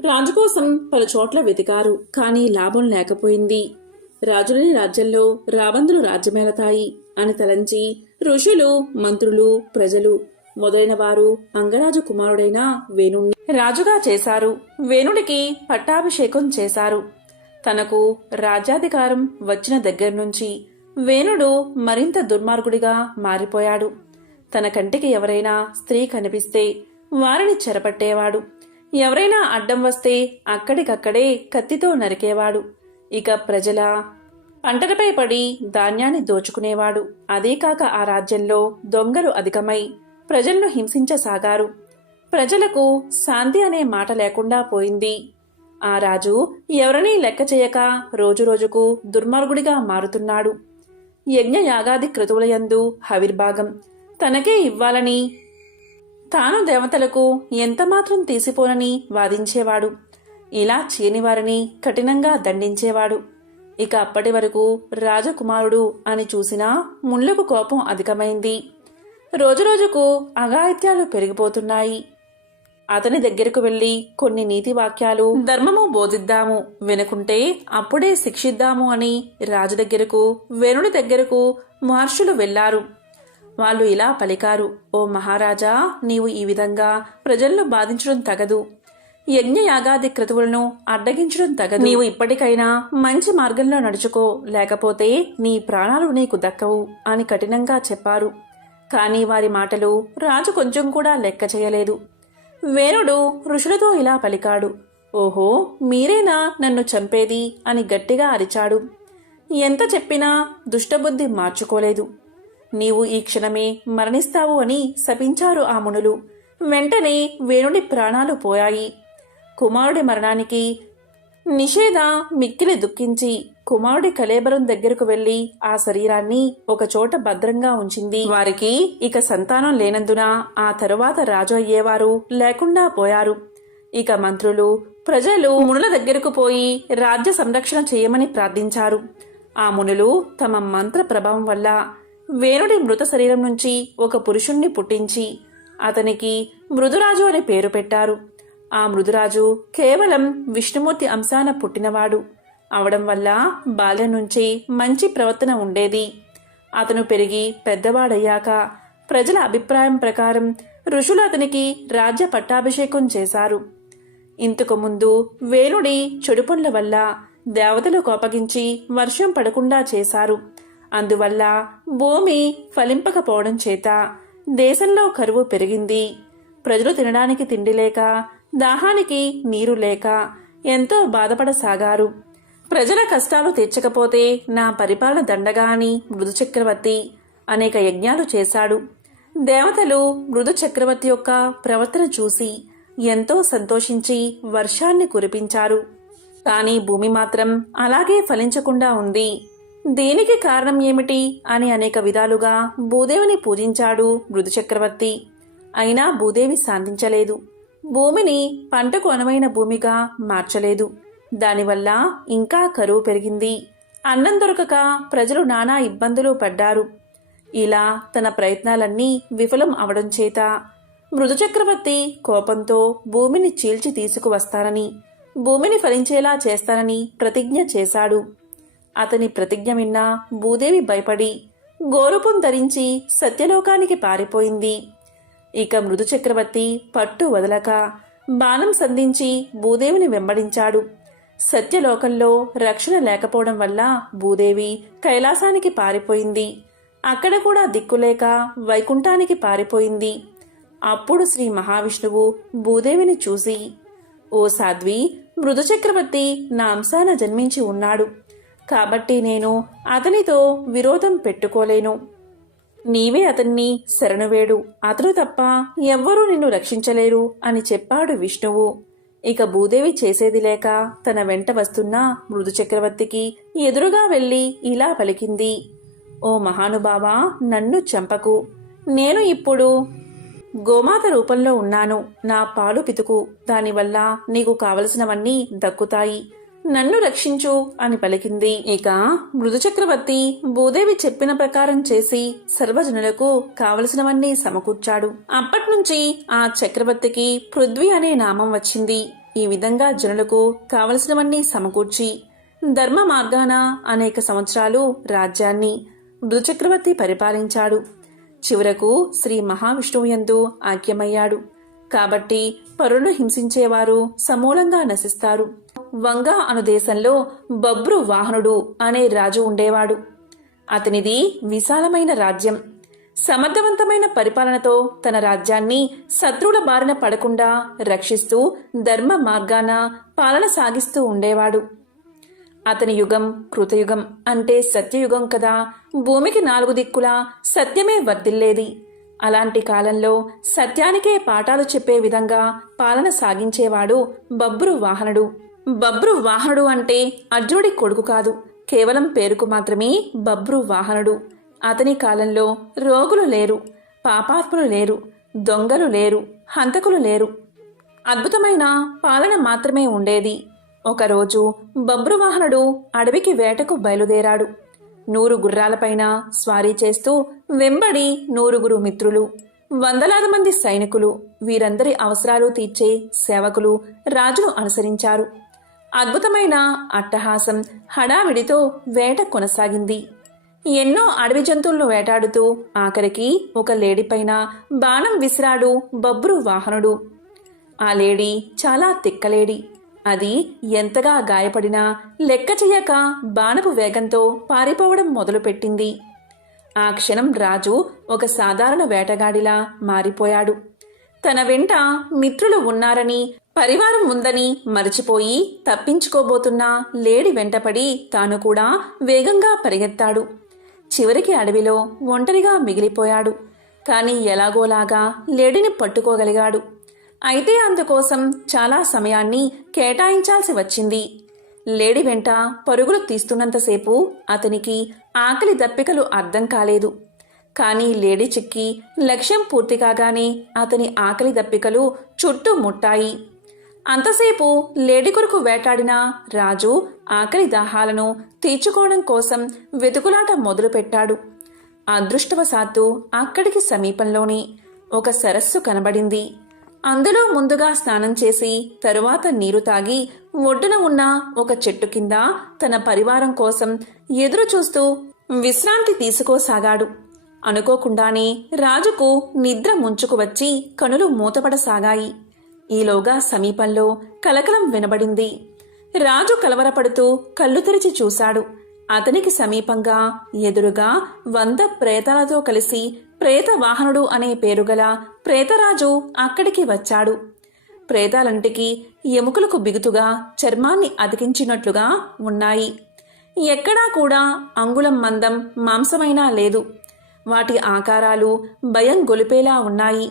రాజు కోసం పలు చోట్ల వెతికారు. కానీ లాభం లేకపోయింది. రాజులేని రాజ్యంలో రాబందులు రాజ్యమేలతాయి అని తలంచి ఋషులు, మంత్రులు, ప్రజలు మొదలైన వారు అంగరాజు కుమారుడైన వేణుణ్ణి రాజుగా చేశారు. వేణుడికి పట్టాభిషేకం చేశారు. తనకు రాజ్యాధికారం వచ్చిన దగ్గర నుంచి వేణుడు మరింత దుర్మార్గుడిగా మారిపోయాడు. తన కంటికి ఎవరైనా స్త్రీ కనిపిస్తే వారిని చెరపట్టేవాడు. ఎవరైనా అడ్డం వస్తే అక్కడికక్కడే కత్తితో నరికేవాడు. ఇక ప్రజల పంటలపై పడి ధాన్యాన్ని దోచుకునేవాడు. అదే కాక ఆ రాజ్యంలో దొంగలు అధికమై ప్రజలను హింసించసాగారు. ప్రజలకు శాంతి అనే మాట లేకుండా పోయింది. ఆ రాజు ఎవరినీ లెక్క చేయక రోజురోజుకు దుర్మార్గుడిగా మారుతున్నాడు. యజ్ఞ యాగాది క్రతువులయందు హవిర్భాగం తనకే ఇవ్వాలని తాను దేవతలకు ఎంతమాత్రం తీసిపోనని వాదించేవాడు. ఇలా చేయనివారిని కఠినంగా దండించేవాడు. ఇక అప్పటి వరకు రాజకుమారుడు అని చూసినా ముళ్లకు కోపం అధికమైంది. రోజురోజుకు అఘాయిత్యాలు పెరిగిపోతున్నాయి. అతని దగ్గరకు వెళ్లి కొన్ని నీతి వాక్యాలు, ధర్మము బోధిద్దాము, వినుకుంటే అప్పుడే శిక్షిద్దాము అని రాజు దగ్గరకు, వేణుడి దగ్గరకు మహర్షులు వెళ్లారు. వాళ్ళు ఇలా పలికారు: ఓ మహారాజా, నీవు ఈ విధంగా ప్రజలను బాధించడం తగదు. యజ్ఞ యాగాది క్రతువులను అడ్డగించడం తగదు. నీవు ఇప్పటికైనా మంచి మార్గంలో నడుచుకో, లేకపోతే నీ ప్రాణాలు నీకు దక్కవు అని కఠినంగా చెప్పారు. కానీ వారి మాటలు రాజు కొంచెం కూడా లెక్క చేయలేదు. వేణుడు ఋషులతో ఇలా పలికాడు: ఓహో, మీరేనా నన్ను చంపేది అని గట్టిగా అరిచాడు. ఎంత చెప్పినా దుష్టబుద్ధి మార్చుకోలేదు. నీవు ఈ క్షణమే మరణిస్తావు అని శపించారు ఆ మునులు. వెంటనే వేణుడి ప్రాణాలు పోయాయి. కుమారుడి మరణానికి నిషేధ మిక్కిలి దుఃఖించి కుమారుడి కళేబరం దగ్గరకు వెళ్లి ఆ శరీరాన్ని ఒకచోట భద్రంగా ఉంచింది. వారికి ఇక సంతానం లేనందున ఆ తరువాత రాజు అయ్యేవారు లేకుండా పోయారు. ఇక మంత్రులు, ప్రజలు మునుల దగ్గరకు పోయి రాజ్య సంరక్షణ చేయమని ప్రార్థించారు. ఆ మునులు తమ మంత్ర ప్రభావం వల్ల వేణుడి మృత శరీరం నుంచి ఒక పురుషుణ్ణి పుట్టించి అతనికి మృదురాజు అని పేరు పెట్టారు. ఆ మృదురాజు కేవలం విష్ణుమూర్తి అంశాన పుట్టినవాడు అవడం వల్ల బాల్యం నుంచే మంచి ప్రవర్తన ఉండేది. అతను పెరిగి పెద్దవాడయ్యాక ప్రజల అభిప్రాయం ప్రకారం ఋషులు అతనికి రాజ్య పట్టాభిషేకం చేశారు. ఇంతకు ముందు వేణుడి చెడు పనుల వల్ల దేవతలు కోపగించి వర్షం పడకుండా చేశారు. అందువల్ల భూమి ఫలింపకపోవడం చేత దేశంలో కరువు పెరిగింది. ప్రజలు తినడానికి తిండి లేక దాహానికి నీరు లేక ఎంతో బాధపడసాగారు. ప్రజల కష్టాలు తీర్చకపోతే నా పరిపాలన దండగా అని మృదు చక్రవర్తి అనేక యజ్ఞాలు చేశాడు. దేవతలు మృదు చక్రవర్తి యొక్క ప్రవర్తన చూసి ఎంతో సంతోషించి వర్షాన్ని కురిపించారు. కానీ భూమి మాత్రం అలాగే ఫలించకుండా ఉంది. దీనికి కారణం ఏమిటి అని అనేక విధాలుగా భూదేవిని పూజించాడు మృదు చక్రవర్తి. అయినా భూదేవి శాంతించలేదు. భూమిని పంటకు అనువైన భూమిగా మార్చలేదు. దానివల్ల ఇంకా కరువు పెరిగింది. అన్నం దొరకక ప్రజలు నానా ఇబ్బందులు పడ్డారు. ఇలా తన ప్రయత్నాలన్నీ విఫలం అవడం చేత మృదు చక్రవర్తి కోపంతో భూమిని చీల్చి తీసుకువస్తానని, భూమిని ఫలించేలా చేస్తానని ప్రతిజ్ఞ చేశాడు. అతని ప్రతిజ్ఞ విన్న భూదేవి భయపడి గోరూపం ధరించి సత్యలోకానికి పారిపోయింది. ఇక మృదు చక్రవర్తి పట్టు వదలక బాణం సంధించి భూదేవిని వెంబడించాడు. సత్యలోకంలో రక్షణ లేకపోవడం వల్ల భూదేవి కైలాసానికి పారిపోయింది. అక్కడ కూడా దిక్కులేక వైకుంఠానికి పారిపోయింది. అప్పుడు శ్రీ మహావిష్ణువు భూదేవిని చూసి, ఓ సాధ్వి, మృదు చక్రవర్తి నా అంశాన జన్మించి ఉన్నాడు. కాబట్టి నేను అతనితో విరోధం పెట్టుకోలేను. నీవే అతన్ని శరణువేడు. అతను తప్ప ఎవ్వరూ నిన్ను రక్షించలేరు అని చెప్పాడు విష్ణువు. ఇక భూదేవి చేసేది లేక తన వెంట వస్తున్న మృదు చక్రవర్తికి ఎదురుగా వెళ్లి ఇలా పలికింది, ఓ మహానుభావా, నన్ను చంపకు. నేను ఇప్పుడు గోమాత రూపంలో ఉన్నాను. నా పాలు పితుకు. దానివల్ల నీకు కావలసినవన్నీ దక్కుతాయి. నన్ను రక్షించు అని పలికింది. ఇక మృదు చక్రవర్తి భూదేవి చెప్పిన ప్రకారం చేసి సర్వజనులకు కావలసినవన్నీ సమకూర్చాడు. అప్పట్నుంచి ఆ చక్రవర్తికి పృథ్వీ అనే నామం వచ్చింది. ఈ విధంగా జనులకు కావలసినవన్నీ సమకూర్చి ధర్మ మార్గాన అనేక సంవత్సరాలు రాజ్యాన్ని మృదు చక్రవర్తి పరిపాలించాడు. చివరకు శ్రీ మహావిష్ణువు యందు ఐక్యమయ్యాడు. కాబట్టి పరులను హింసించేవారు సమూలంగా నశిస్తారు. వంగా అను దేశంలో బబ్రు వాహనుడు అనే రాజు ఉండేవాడు. అతనిది విశాలమైన రాజ్యం. సమర్థవంతమైన పరిపాలనతో తన రాజ్యాన్ని శత్రువుల బారిన పడకుండా రక్షిస్తూ ధర్మ మార్గాన పాలన సాగిస్తూ ఉండేవాడు. అతని యుగం కృతయుగం అంటే సత్యయుగం కదా. భూమికి 4 దిక్కులా సత్యమే వర్ధిల్లేది. అలాంటి కాలంలో సత్యానికే పాఠాలు చెప్పే విధంగా పాలన సాగించేవాడు బబ్రు వాహనుడు. బబ్రు వాహనుడు అంటే అర్జునుడి కొడుకు కాదు, కేవలం పేరుకు మాత్రమే బబ్రు వాహనుడు. అతని కాలంలో రోగులు లేరు, పాపాత్ములు లేరు, దొంగలు లేరు, హంతకులు లేరు. అద్భుతమైన పాలన మాత్రమే ఉండేది. ఒకరోజు బబ్రువాహనుడు అడవికి వేటకు బయలుదేరాడు. 100 గుర్రాలపైన స్వారీ చేస్తూ వెంబడి 100 మిత్రులు, వందలాది మంది సైనికులు, వీరందరి అవసరాలు తీర్చే సేవకులు రాజును అనుసరించారు. అద్భుతమైన అట్టహాసం హడావిడితో వేట కొనసాగింది. ఎన్నో అడవి జంతువులను వేటాడుతూ ఆఖరికి ఒక లేడీపైన బాణం విసిరాడు బబ్రు వాహనుడు. ఆ లేడీ చాలా తిక్కలేడి. అది ఎంతగా గాయపడినా లెక్క చెయ్యక బాణపు వేగంతో పారిపోవడం మొదలుపెట్టింది. ఆ క్షణం రాజు ఒక సాధారణ వేటగాడిలా మారిపోయాడు. తన వెంట మిత్రులు ఉన్నారని, పరివారం ఉందని మరచిపోయి తప్పించుకోబోతున్న లేడి వెంటపడి తాను కూడా వేగంగా పరిగెత్తాడు. చివరికి అడవిలో ఒంటరిగా మిగిలిపోయాడు. కాని ఎలాగోలాగా లేడిని పట్టుకోగలిగాడు. అయితే అందుకోసం చాలా సమయాన్ని కేటాయించాల్సి వచ్చింది. లేడి వెంట పరుగులు తీస్తున్నంతసేపు అతనికి ఆకలి దప్పికలు అర్థం కాలేదు. కానీ లేడి చిక్కి లక్ష్యం పూర్తి కాగానే అతని ఆకలి దప్పికలు చుట్టుముట్టాయి. అంతసేపు లేడి కొరకు వేటాడిన రాజు ఆకలి దాహాలను తీర్చుకోవడం కోసం వెతుకులాట మొదలుపెట్టాడు. అదృష్టవశాత్తు అక్కడికి సమీపంలోనే ఒక సరస్సు కనబడింది. అందులో ముందుగా స్నానం చేసి తరువాత నీరు తాగి ఒడ్డున ఉన్న ఒక చెట్టు కింద తన పరివారం కోసం ఎదురు చూస్తూ విశ్రాంతి తీసుకోసాగాడు. అనుకోకుండానే రాజుకు నిద్ర ముంచుకు వచ్చి కనులు మూతపడసాగాయి. ఈలోగా సమీపంలో కలకలం వినబడింది. రాజు కలవరపడుతూ కళ్ళు తెరిచి చూశాడు. అతనికి సమీపంగా ఎదురుగా 100 ప్రేతాలతో కలిసి ప్రేత వాహనుడు అనే పేరుగల ప్రేతరాజు అక్కడికి వచ్చాడు. ప్రేతాలంటికి ఎముకలకు బిగుతుగా చర్మాన్ని అతికించినట్లుగా ఉన్నాయి. ఎక్కడా కూడా అంగుళం మందం మాంసమైనా లేదు. వాటి ఆకారాలు భయం గొలిపేలా ఉన్నాయి.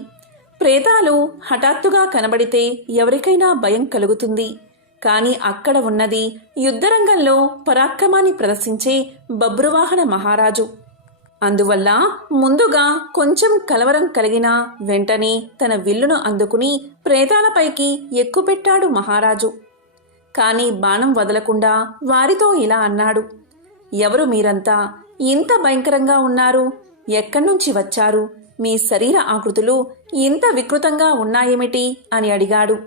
ప్రేతాలు హఠాత్తుగా కనబడితే ఎవరికైనా భయం కలుగుతుంది. కాని అక్కడ ఉన్నది యుద్ధరంగంలో పరాక్రమాన్ని ప్రదర్శించే బబ్రువాహన మహారాజు. అందువల్ల ముందుగా కొంచెం కలవరం కలిగినా వెంటనే తన విల్లును అందుకుని ప్రేతాలపైకి ఎక్కుపెట్టాడు మహారాజు. కాని బాణం వదలకుండా వారితో ఇలా అన్నాడు. ఎవరు మీరంతా? ఇంత భయంకరంగా ఉన్నారు. ఎక్కడ్నుంచి వచ్చారు? మీ శరీర ఆకృతులు ఇంత వికృతంగా ఉన్నాయేమిటి అని అడిగాడు.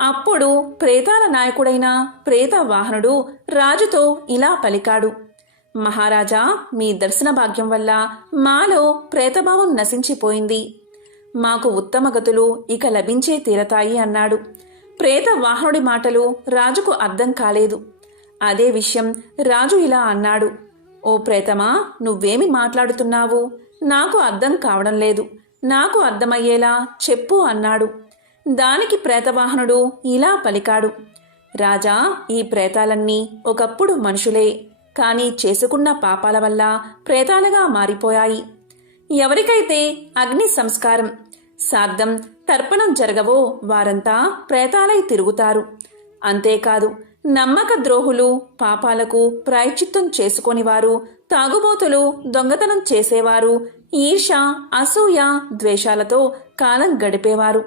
అప్పుడు ప్రేతాల నాయకుడైన ప్రేత వాహనుడు రాజుతో ఇలా పలికాడు. మహారాజా, మీ దర్శన భాగ్యం వల్ల మాలో ప్రేతభావం నశించిపోయింది. మాకు ఉత్తమ గతులు ఇక లభించే తీరతాయి అన్నాడు. ప్రేత వాహనుడి మాటలు రాజుకు అర్థం కాలేదు. అదే విషయం రాజు ఇలా అన్నాడు. ఓ ప్రేతమా, నువ్వేమి మాట్లాడుతున్నావు? నాకు అర్థం కావడం లేదు. నాకు అర్థమయ్యేలా చెప్పు అన్నాడు. దానికి ప్రేతవాహనుడు ఇలా పలికాడు. రాజా, ఈ ప్రేతాలన్నీ ఒకప్పుడు మనుషులే. కాని చేసుకున్న పాపాల వల్ల ప్రేతాలుగా మారిపోయాయి. ఎవరికైతే అగ్ని సంస్కారం, శ్రాద్ధం, తర్పణం జరగవో వారంతా ప్రేతాలై తిరుగుతారు. అంతేకాదు, నమ్మక ద్రోహులు, పాపాలకు ప్రాయశ్చిత్తం చేసుకొనివారు, తాగుబోతులు, దొంగతనం చేసేవారు, ఈర్ష, అసూయ, ద్వేషాలతో కాలం గడిపేవారు,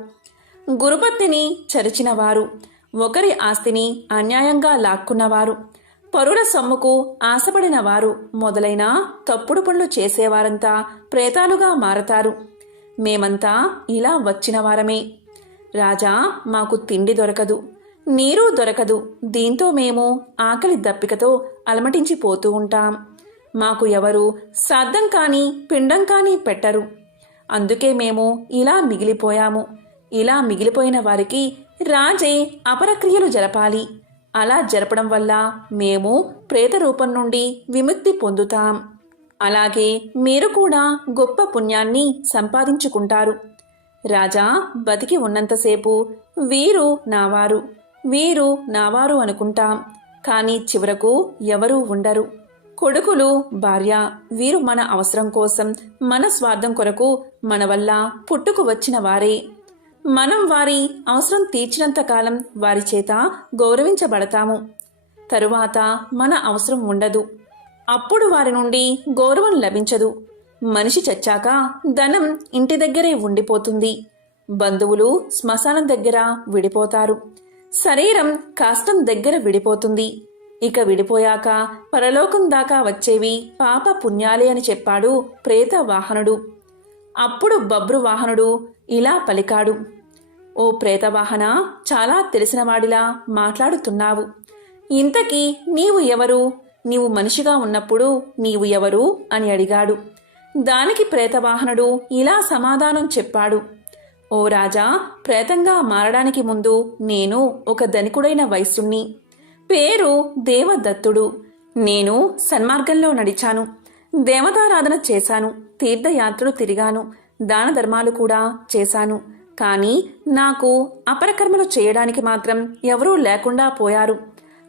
గురుపత్నిని చరిచినవారు, ఒకరి ఆస్తిని అన్యాయంగా లాక్కున్నవారు, పరుల సొమ్ముకు ఆశపడిన వారు మొదలైన తప్పుడు పనులు చేసేవారంతా ప్రేతాలుగా మారతారు. మేమంతా ఇలా వచ్చిన వారమే. రాజా, మాకు తిండి దొరకదు, నీరు దొరకదు. దీంతో మేము ఆకలి దప్పికతో అలమటించిపోతూ ఉంటాం. మాకు ఎవరు శ్రాద్ధం కానీ పిండం కానీ పెట్టరు. అందుకే మేము ఇలా మిగిలిపోయాము. ఇలా మిగిలిపోయిన వారికి రాజే అపరక్రియలు జరపాలి. అలా జరపడం వల్ల మేము ప్రేత రూపం నుండి విముక్తి పొందుతాం. అలాగే మీరు కూడా గొప్ప పుణ్యాన్ని సంపాదించుకుంటారు. రాజా, బతికి ఉన్నంతసేపు వీరు నావారు, వీరు నావారు అనుకుంటాం. కానీ చివరకు ఎవరూ ఉండరు. కొడుకులు, భార్య, వీరు మన అవసరం కోసం, మన స్వార్థం కొరకు మన వల్ల పుట్టుకు వచ్చిన వారే. మనం వారి అవసరం తీర్చినంతకాలం వారి చేత గౌరవించబడతాము. తరువాత మన అవసరం ఉండదు. అప్పుడు వారి నుండి గౌరవం లభించదు. మనిషి చచ్చాక ధనం ఇంటి దగ్గరే ఉండిపోతుంది. బంధువులు శ్మశానం దగ్గర విడిపోతారు. శరీరం కాస్తం దగ్గర విడిపోతుంది. ఇక విడిపోయాక పరలోకం దాకా వచ్చేవి పాప పుణ్యాలే అని చెప్పాడు ప్రేత వాహనుడు. అప్పుడు బబ్రు వాహనుడు ఇలా పలికాడు. ఓ ప్రేతవాహన, చాలా తెలిసినవాడిలా మాట్లాడుతున్నావు. ఇంతకీ నీవు ఎవరు? నీవు మనిషిగా ఉన్నప్పుడు నీవు ఎవరు అని అడిగాడు. దానికి ప్రేతవాహనుడు ఇలా సమాధానం చెప్పాడు. ఓ రాజా, ప్రేతంగా మారడానికి ముందు నేను ఒక ధనికుడైన వైశ్యుణ్ణి. పేరు దేవదత్తుడు. నేను సన్మార్గంలో నడిచాను, దేవతారాధన చేశాను, తీర్థయాత్రలు తిరిగాను, దాన ధర్మాలు కూడా చేశాను. కానీ నాకు అపరకర్మలు చేయడానికి మాత్రం ఎవరూ లేకుండా పోయారు.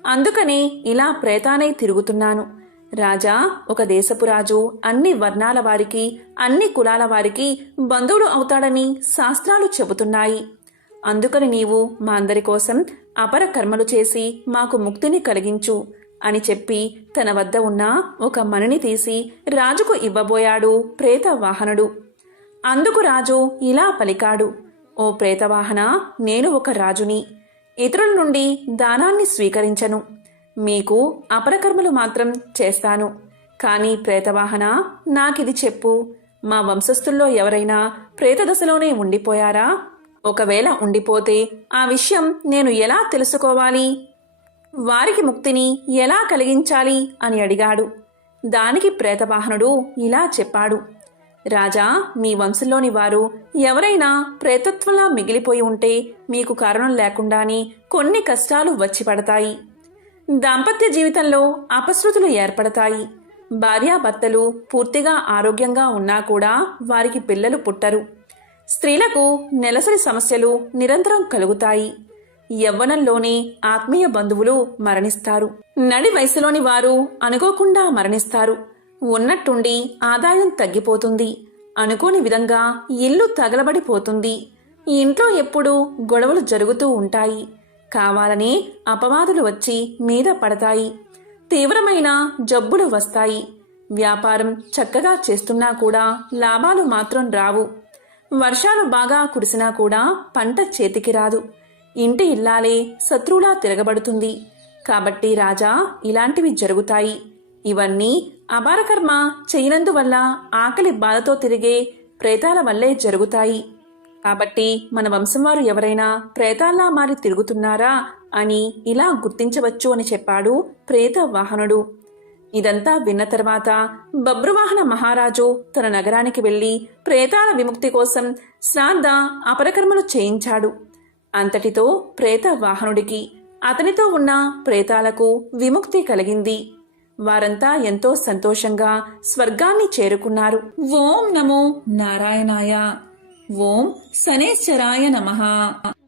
అందుకనే ఇలా ప్రేతానై తిరుగుతున్నాను. రాజా, ఒక దేశపు రాజు అన్ని వర్ణాల వారికి, అన్ని కులాల వారికి బంధువుడు అవుతాడని శాస్త్రాలు చెబుతున్నాయి. అందుకని నీవు మా అందరి కోసం అపర కర్మలు చేసి మాకు ముక్తిని కలిగించు అని చెప్పి తన వద్ద ఉన్న ఒక మణిని తీసి రాజుకు ఇవ్వబోయాడు ప్రేతవాహనుడు. అందుకు రాజు ఇలా పలికాడు. ఓ ప్రేతవాహన, నేను ఒక రాజుని. ఇతరుల నుండి దానాన్ని స్వీకరించను. మీకు అపరకర్మలు మాత్రం చేస్తాను. కానీ ప్రేతవాహన, నాకిది చెప్పు. మా వంశస్థుల్లో ఎవరైనా ప్రేతదశలోనే ఉండిపోయారా? ఒకవేళ ఉండిపోతే ఆ విషయం నేను ఎలా తెలుసుకోవాలి? వారికి ముక్తిని ఎలా కలిగించాలి అని అడిగాడు. దానికి ప్రేతవాహనుడు ఇలా చెప్పాడు. రాజా, మీ వంశంలోని వారు ఎవరైనా ప్రేతత్వంలా మిగిలిపోయి ఉంటే మీకు కారణం లేకుండానే కొన్ని కష్టాలు వచ్చి పడతాయి. దాంపత్య జీవితంలో అపశృతులు ఏర్పడతాయి. భార్యాభర్తలు పూర్తిగా ఆరోగ్యంగా ఉన్నా కూడా వారికి పిల్లలు పుట్టరు. స్త్రీలకు నెలసరి సమస్యలు నిరంతరం కలుగుతాయి. యవ్వనంలోనే ఆత్మీయ బంధువులు మరణిస్తారు. నడి వయసులోని వారు అనుకోకుండా మరణిస్తారు. ఉన్నట్టుండి ఆదాయం తగ్గిపోతుంది. అనుకోని విధంగా ఇల్లు తగలబడిపోతుంది. ఇంట్లో ఎప్పుడూ గొడవలు జరుగుతూ ఉంటాయి. కావాలని అపవాదులు వచ్చి మీద పడతాయి. తీవ్రమైన జబ్బులు వస్తాయి. వ్యాపారం చక్కగా చేస్తున్నా కూడా లాభాలు మాత్రం రావు. వర్షాలు బాగా కురిసినా కూడా పంట చేతికి రాదు. ఇంటి ఇల్లాలే శత్రువులా తిరగబడుతుంది. కాబట్టి రాజా, ఇలాంటివి జరుగుతాయి. ఇవన్నీ అపారకర్మ చేయనందువల్ల ఆకలి బాధతో తిరిగే ప్రేతాల వల్లే జరుగుతాయి. కాబట్టి మన వంశం వారు ఎవరైనా ప్రేతాల్లా మారి తిరుగుతున్నారా అని ఇలా గుర్తించవచ్చు అని చెప్పాడు ప్రేత వాహనుడు. ఇదంతా విన్న తర్వాత బబ్రువాహన మహారాజు తన నగరానికి వెళ్లి ప్రేతాల విముక్తి కోసం శ్రాద్ధ అపరకర్మలు చేయించాడు. అంతటితో ప్రేత వాహనుడికి, అతనితో ఉన్న ప్రేతాలకు విముక్తి కలిగింది. వారంతా ఎంతో సంతోషంగా స్వర్గాన్ని చేరుకున్నారు. ఓం నమో నారాయణాయ. ఓం శనేశ్వరాయ నమః.